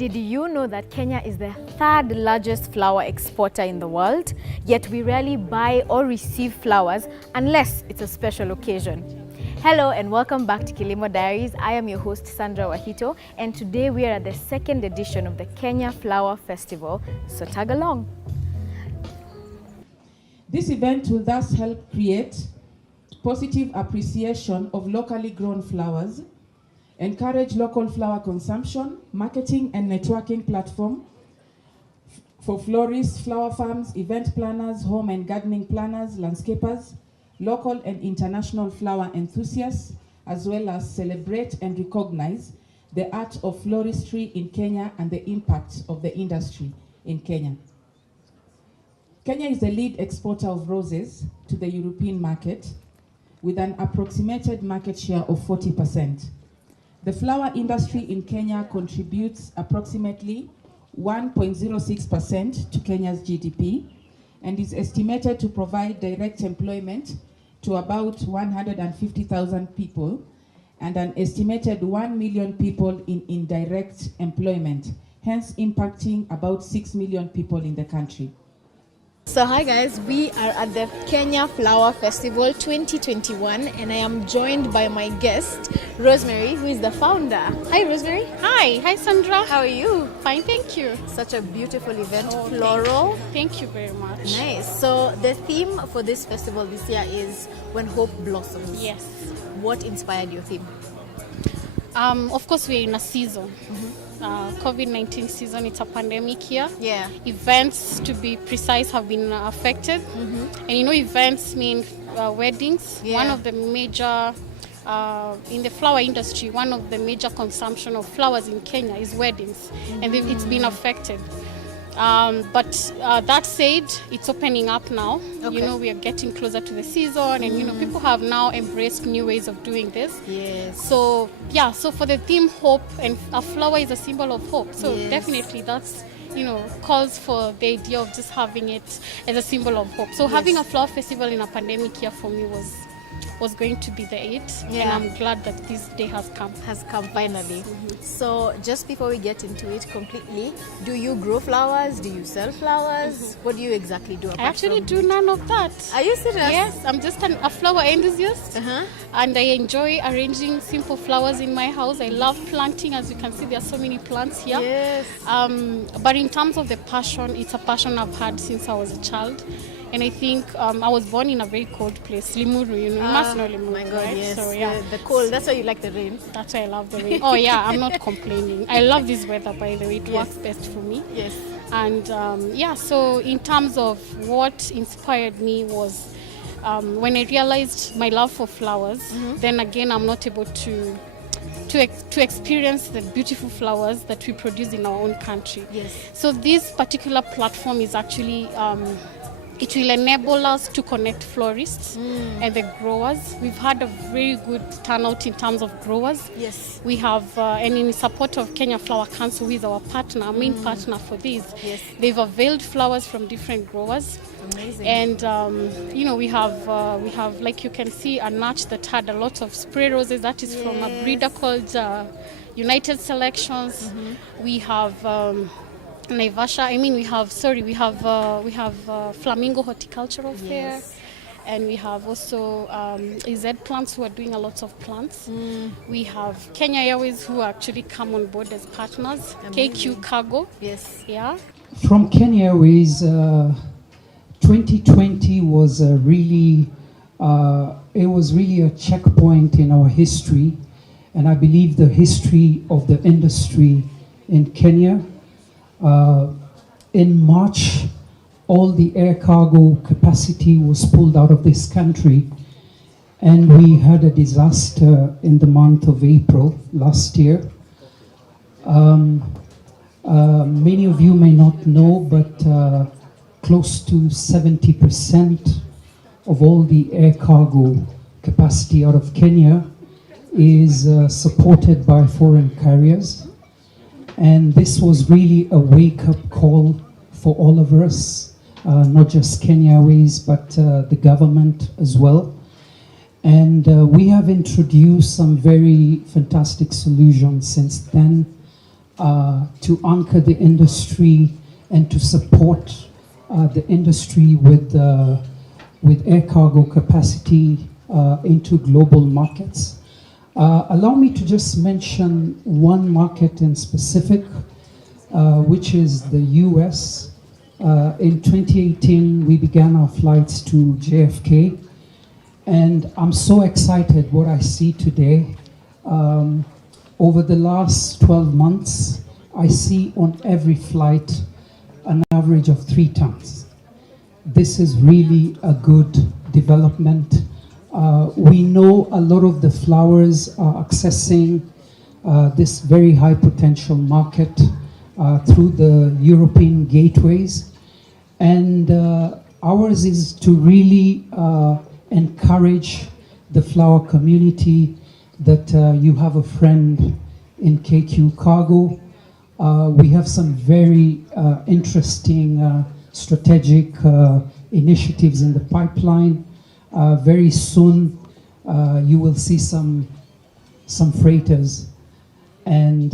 Did you know that Kenya is the third largest flower exporter in the world? Yet we rarely buy or receive flowers unless it's a special occasion. Hello and welcome back to Kilimo Diaries. I am your host Sandra Wahito, and today we are at the second edition of the Kenya Flower Festival, so tag along. This event will thus help create positive appreciation of locally grown flowers, encourage local flower consumption, marketing and networking platform for florists, flower farms, event planners, home and gardening planners, landscapers, local and international flower enthusiasts, as well as celebrate and recognize the art of floristry in Kenya and the impact of the industry in Kenya. Kenya is the lead exporter of roses to the European market with an approximated market share of 40%. The flower industry in Kenya contributes approximately 1.06% to Kenya's GDP and is estimated to provide direct employment to about 150,000 people and an estimated 1 million people in indirect employment, hence impacting about 6 million people in the country. So hi guys, we are at the Kenya Flower Festival 2021 and I am joined by my guest, Rosemary, who is the founder. Hi Rosemary. Hi Sandra. How are you? Fine, thank you. Such a beautiful event, Oh, floral. Thank you very much. Nice. So the theme for this festival this year is When Hope Blossoms. Yes. What inspired your theme? Of course, we're in a season. COVID-19 season, it's a pandemic here. Yeah. Events, to be precise, have been affected. And you know, events mean weddings. Yeah. One of the major, in the flower industry, one of the major consumption of flowers in Kenya is weddings. And it's been affected. But that said, it's opening up now. Okay. You know, we are getting closer to the season, and you know, people have now embraced new ways of doing this. Yes. So yeah, so for the theme hope, and a flower is a symbol of hope. So Yes. definitely that's, you know, calls for the idea of just having it as a symbol of hope. So having a flower festival in a pandemic year for me was going to be the it, Yeah. and I'm glad that this day has come. Has come finally. So just before we get into it completely, do you grow flowers? Do you sell flowers? What do you exactly do? I apart actually from- do none of that. Are you serious? Yes, I'm just a flower enthusiast. Uh-huh. And I enjoy arranging simple flowers in my house. I love planting. As you can see, there are so many plants here. Yes. But in terms of the passion, it's a passion I've had since I was a child. And I think I was born in a very cold place, Limuru. You know, you must know Limuru, My God, right? yes. So yeah, The cold. That's why you like the rain. that's why I love the rain. Oh yeah, I'm not complaining. I love this weather, by the way. It Yes. works best for me. Yes. And yeah, so in terms of what inspired me was when I realized my love for flowers, then again, I'm not able to experience the beautiful flowers that we produce in our own country. Yes. So this particular platform is actually, it will enable us to connect florists and the growers. We've had a very good turnout in terms of growers. Yes. We have, and in support of Kenya Flower Council, who is our partner, our main partner for this, Yes. they've availed flowers from different growers. Amazing. And you know, we have like you can see a natch that had a lot of spray roses. That is from a breeder called United Selections. We have Naivasha. I mean, we have Flamingo Horticultural Fair. Yes. And we have also EZ Plants, who are doing a lot of plants. We have Kenya Airways, who actually come on board as partners. Amazing. KQ Cargo. Yes. Yeah. From Kenya Airways, 2020 was really a checkpoint in our history, and I believe the history of the industry in Kenya. In March, all the air cargo capacity was pulled out of this country, and we had a disaster in the month of April last year. Many of you may not know, but close to 70% of all the air cargo capacity out of Kenya is supported by foreign carriers. And this was really a wake-up call for all of us, not just Kenya Airways, but the government as well. And we have introduced some very fantastic solutions since then. to anchor the industry and to support the industry with air cargo capacity into global markets. Allow me to just mention one market in specific, which is the US. In 2018, we began our flights to JFK, and I'm so excited what I see today. Over the last 12 months, I see on every flight an average of 3 tons. This is really a good development. We know a lot of the flowers are accessing this very high potential market through the European gateways, and ours is to really encourage the flower community that you have a friend in KQ Cargo. We have some very interesting strategic initiatives in the pipeline. Very soon you will see some freighters, and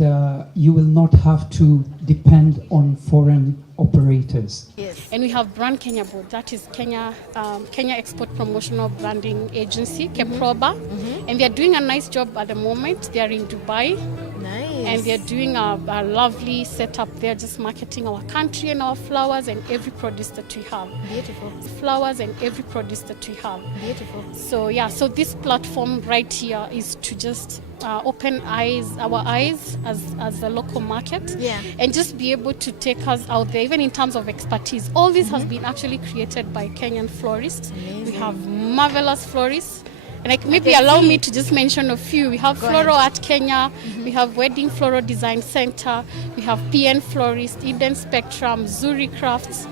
you will not have to depend on foreign operators. Yes. And we have Brand Kenya Board, that is Kenya Export Promotional Branding Agency, KEPROBA. And they're doing a nice job at the moment. They are in Dubai. Nice. And they're doing a lovely setup there, just marketing our country and our flowers and every produce that we have. Beautiful. Flowers and every produce that we have. Beautiful. So yeah, so this platform right here is to just open our eyes as a local market, Yeah. and just be able to take us out there, even in terms of expertise. All this has been actually created by Kenyan florists. We have marvelous florists. And like maybe can allow see. me to just mention a few. We have Go Floral ahead. Art Kenya, we have Wedding Floral Design Center, we have PN Florist, Eden Spectrum, Zuri Crafts.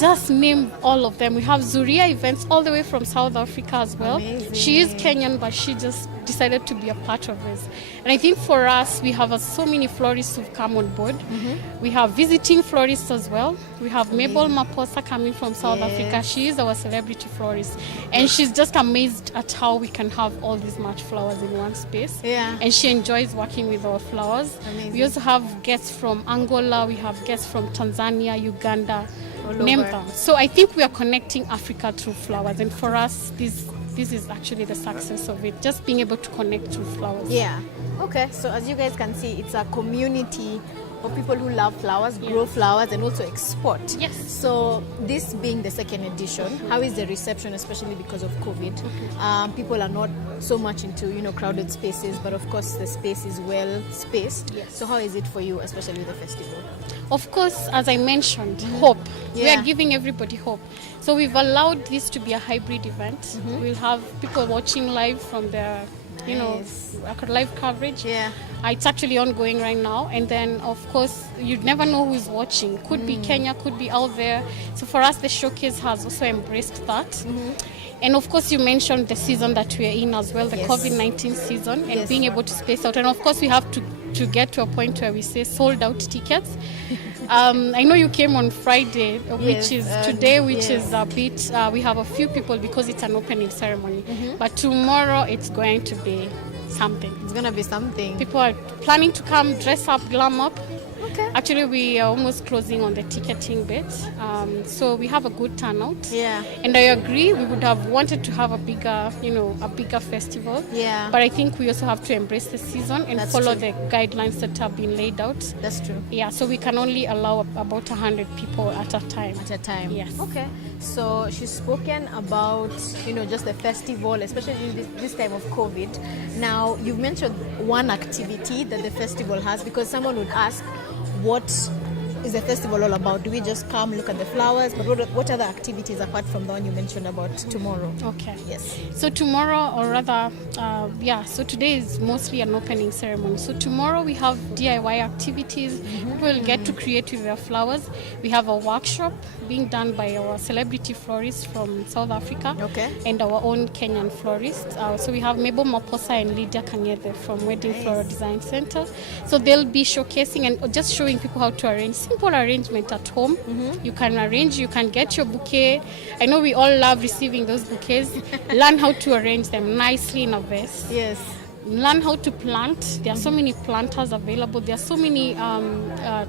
Just name all of them. We have Zuria Events all the way from South Africa as well. Amazing. She is Kenyan, but she just decided to be a part of this. And I think for us, we have so many florists who've come on board. We have visiting florists as well. We have Mabel Maposa coming from South Africa. She is our celebrity florist. And she's just amazed at how we can have all these much flowers in one space. Yeah. And she enjoys working with our flowers. Amazing. We also have guests from Angola. We have guests from Tanzania, Uganda. All Name over. them. So I think we are connecting Africa through flowers. And for us, this is actually the success of it. Just being able to connect through flowers. Yeah. Okay. So as you guys can see, it's a community of people who love flowers, grow flowers, and also export. Yes. So this being the second edition, how is the reception, especially because of COVID? People are not so much into crowded spaces, but of course the space is well spaced. Yes. So how is it for you, especially with the festival? Of course, as I mentioned, hope. We Yeah. are giving everybody hope. So we've allowed this to be a hybrid event. We'll have people watching live from the, Nice. live coverage. Yeah. It's actually ongoing right now. And then, of course, you'd never know who's watching. Could be Kenya, could be out there. So for us, the showcase has also embraced that. And of course, you mentioned the season that we are in as well, the Yes. COVID-19 season, and Yes. being able to space out. And of course, we have to get to a point where we say sold out tickets. I know you came on Friday, which Yes, is today, which yes. is a bit, we have a few people because it's an opening ceremony. But tomorrow, it's going to be something. It's gonna be something. People are planning to come dress up, glam up. Okay. Actually, we are almost closing on the ticketing bit. So we have a good turnout. Yeah. And I agree, we would have wanted to have a bigger festival. Yeah. But I think we also have to embrace the season and That's follow true. the guidelines that have been laid out. That's true. Yeah, so we can only allow about 100 people at a time. At a time. Yes. Okay. So she's spoken about just the festival, especially this time of COVID. Now you've mentioned one activity that the festival has, because someone would ask, what is the festival all about? Do we just come look at the flowers? But what other activities apart from the one you mentioned about tomorrow? Okay. Yes. So tomorrow, or rather, so today is mostly an opening ceremony. So tomorrow we have DIY activities. People will get to create with their flowers. We have a workshop being done by our celebrity florists from South Africa. Okay. And our own Kenyan florists. So we have Mabel Maposa and Lydia Kanyethe from Wedding Floral Design Center. So they'll be showcasing and just showing people how to arrange. Simple arrangement at home. You can arrange, you can get your bouquet. I know we all love receiving those bouquets. Learn how to arrange them nicely in a vase. Yes. learn how to plant. There are so many planters available. There are so many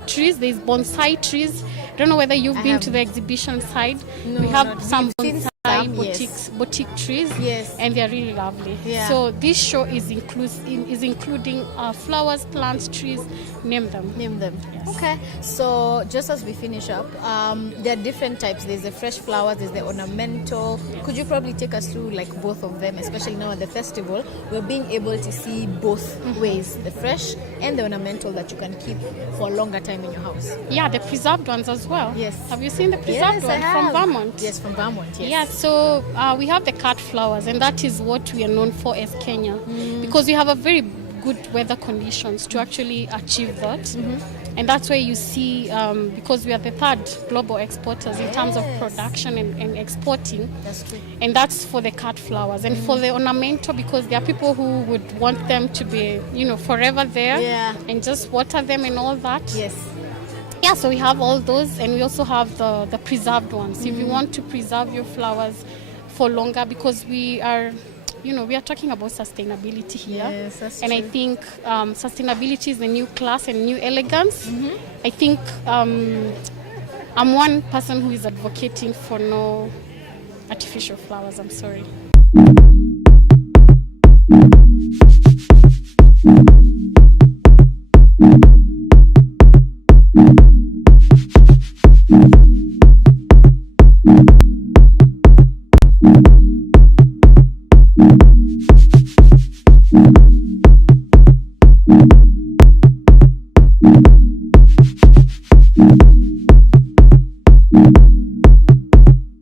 trees. There's bonsai trees. I don't know whether you've been to the exhibition side. No, we have not- some we've seen bonsai some, yes. boutique trees. Yes. And they're really lovely. Yeah. So this show is including flowers, plants, trees, name them. Name them. Yes. Okay. So just as we finish up, there are different types. There's the fresh flowers, there's the ornamental. Could you probably take us through like both of them, especially now at the festival? We're being able to see both ways, the fresh and the ornamental that you can keep for a longer time in your house. Yeah, the preserved ones as well. Yes. Have you seen the preserved one from Vermont? Yes, from Vermont. Yes. Yeah, so we have the cut flowers, and that is what we are known for as Kenya, because we have a very good weather conditions to actually achieve that. And that's where you see, because we are the third global exporters in terms of production and exporting. That's true. And that's for the cut flowers. And for the ornamental, because there are people who would want them to be, forever there. Yeah. And just water them and all that. Yes. Yeah, so we have all those, and we also have the preserved ones. If you want to preserve your flowers for longer, because we are talking about sustainability here. Yes, that's and I true. think sustainability is the new class and new elegance. I think I'm one person who is advocating for no artificial flowers. I'm sorry.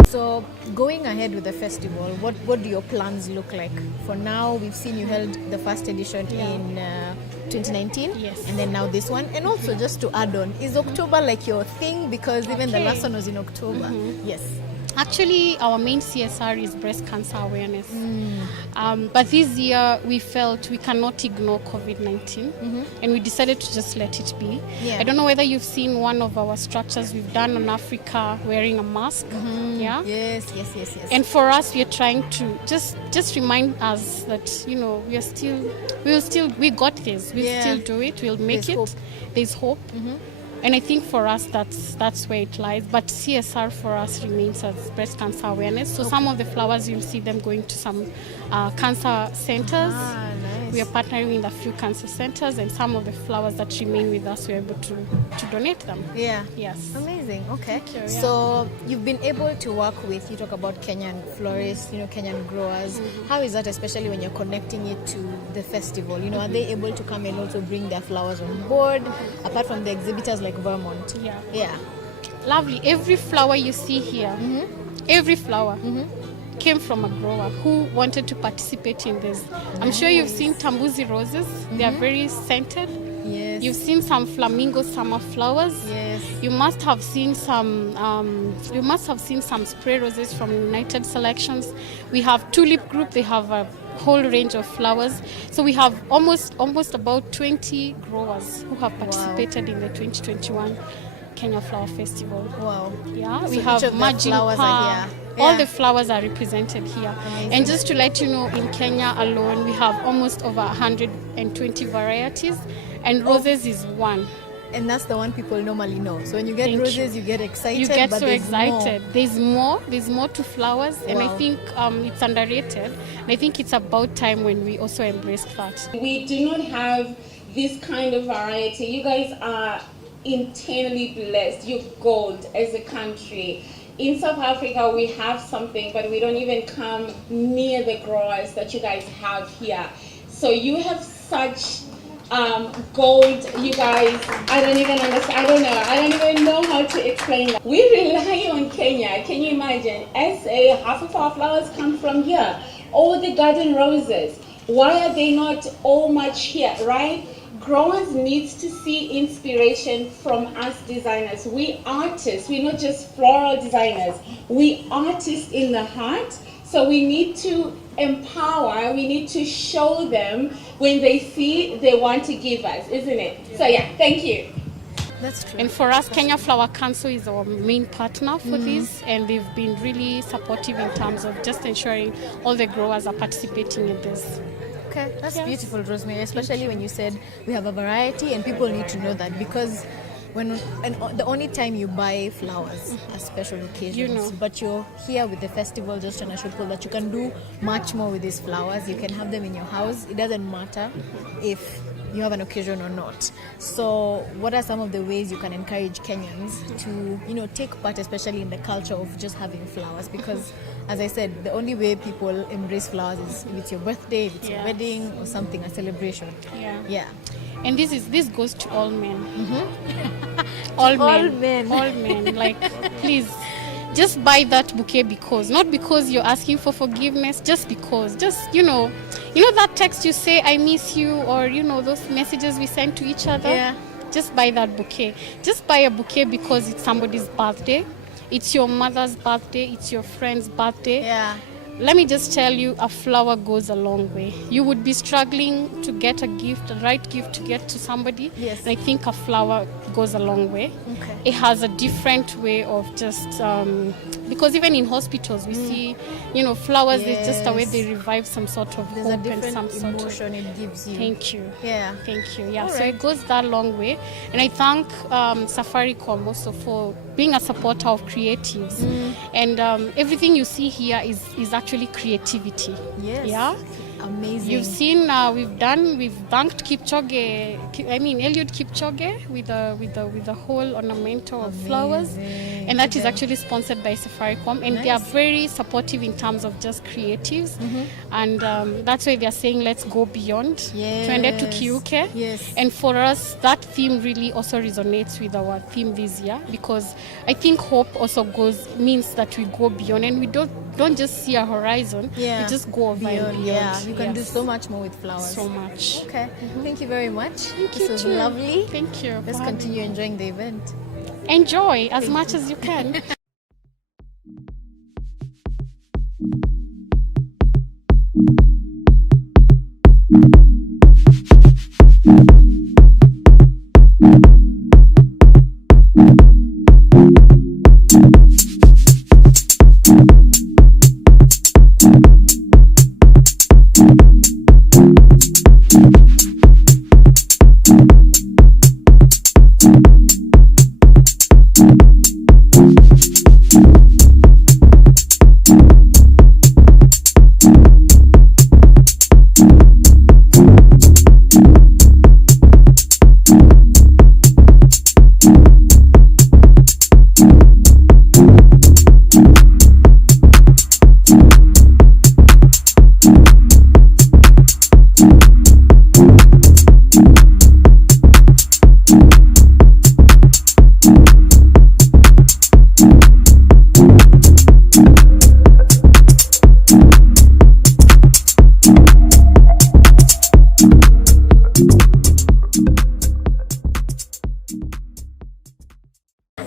So going ahead with the festival, what do your plans look like? For now, we've seen you held the first edition in 2019. Yes. And then now this one. And also just to add on, is October like your thing? Because even the Okay. last one was in October. Yes. Actually, our main CSR is breast cancer awareness. But this year, we felt we cannot ignore COVID-19, and we decided to just let it be. Yeah. I don't know whether you've seen one of our structures we've done on Africa wearing a mask. Yeah. Yes. And for us, we are trying to just remind us that we got this. We'll Yeah. still do it. We'll make There's it. hope. There's hope. And I think for us, that's where it lies. But CSR for us remains as breast cancer awareness. So some of the flowers, you'll see them going to some cancer centers. Ah, nice. We are partnering with a few cancer centers, and some of the flowers that remain with us, we're able to donate them. Yeah. Yes. Amazing. Okay. Thank you, yeah. So you've been able to work with, you talk about Kenyan florists, Kenyan growers. How is that, especially when you're connecting it to the festival? Are they able to come and also bring their flowers on board, apart from the exhibitors like Vermont? Yeah. Yeah. Lovely. Every flower you see here, every flower came from a grower who wanted to participate in this. I'm sure you've seen Tambuzi roses. They are very scented. Yes. You've seen some flamingo summer flowers. Yes. You must have seen some. You must have seen some spray roses from United Selections. We have Tulip Group. They have a whole range of flowers. So we have almost about 20 growers who have participated in the 2021 Kenya Flower Festival. Wow. Yeah, So we each have of the Majin flowers Pa. are here. All Yeah. the flowers are represented here. Amazing. And just to let you know, in Kenya alone, we have almost over 120 varieties, and roses is one. And that's the one people normally know. So when you get Thank roses, you get excited. You get but so there's excited. more. There's more to flowers, and I Wow. think it's underrated. And I think it's about time when we also embrace that. We do not have this kind of variety. You guys are internally blessed. You're gold as a country. In South Africa, we have something, but we don't even come near the growers that you guys have here. So you have such gold, you guys. I don't even understand. I don't even know how to explain that. We rely on Kenya. Can you imagine? SA, half of our flowers come from here. All the garden roses. Why are they not all much here, right? Growers need to see inspiration from us designers. We artists, we're not just floral designers. We artists in the heart. So we need to empower, we need to show them when they see they want to give us, isn't it? So yeah, thank you. That's true. And for us, Kenya Flower Council is our main partner for this, and they've been really supportive in terms of just ensuring all the growers are participating in this. Okay, that's Yes. beautiful, Rosemary, especially when you said we have a variety and people need to know that, because the only time you buy flowers are special occasions, You know. but you're here with the festival just trying to show people that you can do much more with these flowers. You can have them in your house. It doesn't matter if you have an occasion or not. So what are some of the ways you can encourage Kenyans to, take part, especially in the culture of just having flowers? Because as I said, the only way people embrace flowers is if it's your birthday, if it's your Yes. wedding or something, a celebration. Yeah. And this goes to all men. All men. All men. Like, please, just buy that bouquet not because you're asking for forgiveness, just because. Just, that text you say, I miss you, or, those messages we send to each other. Yeah. Just buy that bouquet. Just buy a bouquet because it's somebody's birthday. It's your mother's birthday. It's your friend's birthday. Yeah. Let me just tell you, a flower goes a long way. You would be struggling to get a gift, the right gift to get to somebody. Yes. And I think a flower goes a long way. Okay. It has a different way of just, because even in hospitals we see, flowers is just a way Yes. they revive some sort of There's a hope and some different sort of. emotion it gives you. Thank you. Yeah. Thank you. Yeah, All so right. it goes that long way. And I thank Safaricom also for being a supporter of creatives. And everything you see here is actually creativity. Yes. Yeah. Amazing. You've seen we've thanked Kipchoge, Eliud Kipchoge with a whole ornamental of flowers, Amazing. and that is Okay. actually sponsored by Safaricom, and they are Nice. very supportive in terms of just creatives, and that's why they are saying let's go beyond, tuende Yes. tukiuke. Yes. And for us, that theme really also resonates with our theme this year, because I think hope also means that we go beyond, and we don't just see a horizon, Yeah. we just go over and beyond. Yeah, you can do Yes. so much more with flowers. So much. Okay. Thank you very much. Thank This you was too. lovely. Thank you. Let's for having continue me. enjoying the event. Enjoy as much as you can.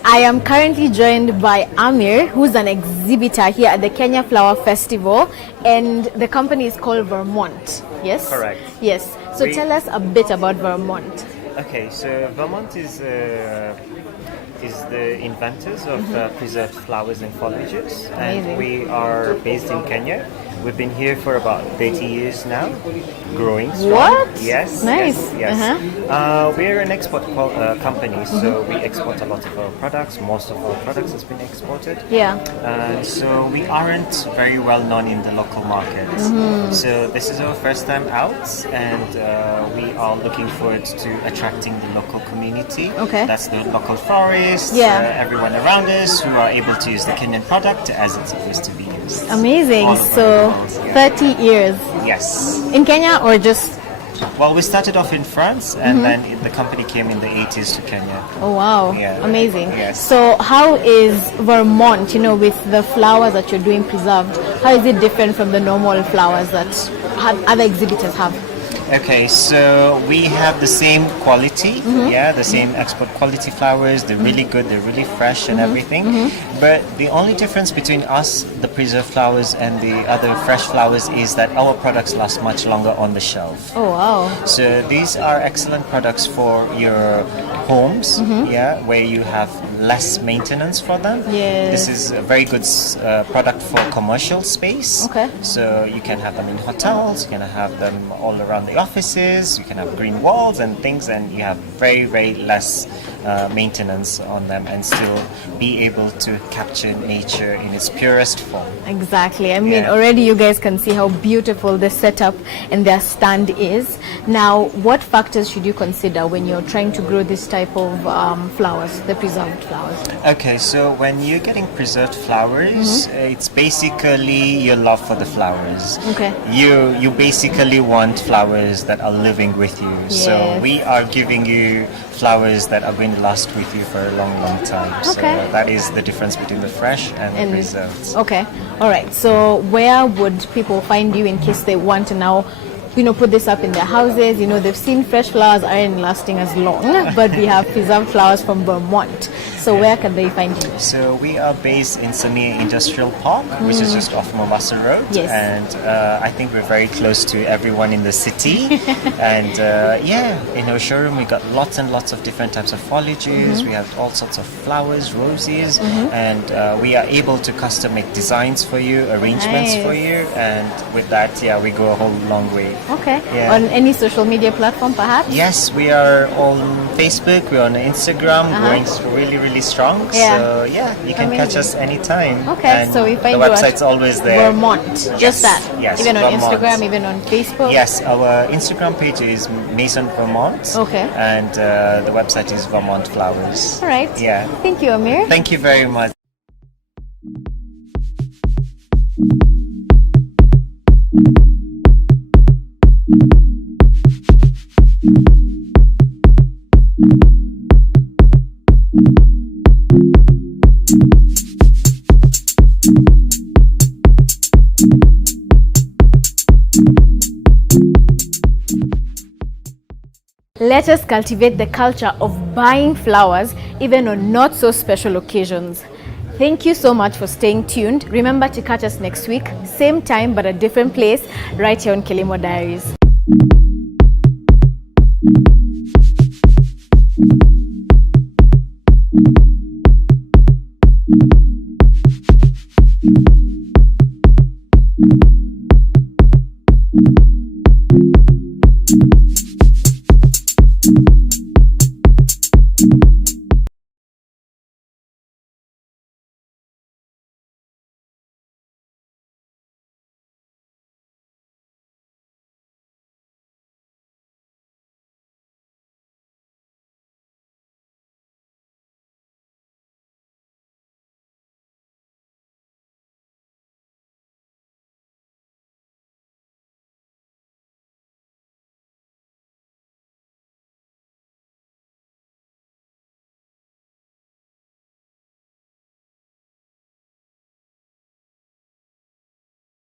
I am currently joined by Amir, who's an exhibitor here at the Kenya Flower Festival, and the company is called Vermont. Yes? Correct. Yes. So We- tell us a bit about Vermont. Okay, so Vermont is the inventors of preserved flowers and foliages, Amazing. and we are based in Kenya. We've been here for about 30 years now, growing strong. What? Yes. Nice. Yes. Uh-huh. We're an export company, so we export a lot of our products. Most of our products has been exported. Yeah. So we aren't very well known in the local market. So this is our first time out, and we are looking forward to attracting the local community. Okay. That's the local florists, Yeah. everyone around us who are able to use the Kenyan product as it's supposed to be used. Amazing. All over So the world, yeah. 30 years Yes. in Kenya, or just? Well, we started off in France, and then the company came in the 80s to Kenya. Oh wow. Yeah. Amazing. Yes. So how is Vermont, with the flowers that you're doing preserved, how is it different from the normal flowers that other exhibitors have? Okay, so we have the same quality, the same export quality flowers. They're really good, they're really fresh and everything. But the only difference between us, the preserved flowers, and the other fresh flowers is that our products last much longer on the shelf. Oh wow. So these are excellent products for your homes, where you have less maintenance for them. Yes. This is a very good product for commercial space. Okay. So you can have them in hotels, you can have them all around the offices, you can have green walls and things, and you have very, very less maintenance on them and still be able to capture nature in its purest form. Exactly. I mean, Yeah. already you guys can see how beautiful the setup and their stand is. Now, what factors should you consider when you're trying to grow this type of flowers, the preserved flowers? Okay, so when you're getting preserved flowers, it's basically your love for the flowers. Okay. You basically want flowers that are living with you. So Yes. we are giving you flowers that are going to last with you for a long, long time. Okay. So that is the difference between the fresh and the preserved. Okay. All right. So where would people find you in case they want to now, put this up in their houses? They've seen fresh flowers aren't lasting as long, but we have preserved flowers from Vermont. So where can they find you? So we are based in Samir Industrial Park, which is just off Mombasa Road. Yes. And I think we're very close to everyone in the city. And in our showroom we got lots and lots of different types of foliages. We have all sorts of flowers, roses, and we are able to custom make designs for you, arrangements for Nice. you. And with that, we go a whole long way. Okay. Yeah. On any social media platform, perhaps? Yes, we are on Facebook, we're on Instagram, going really, really strong. Yeah. So you can catch us anytime. Okay, And so we find the you website's at always there. Vermont. Yes, Just that. yes, Even on Vermont. Instagram, even on Facebook. Yes, our Instagram page is Mason Vermont. Okay. And the website is Vermont Flowers. All right. Yeah. Thank you, Amir. Thank you very much. Let us cultivate the culture of buying flowers even on not so special occasions. Thank you so much for staying tuned. Remember to catch us next week, same time but a different place, right here on Kilimo Diaries.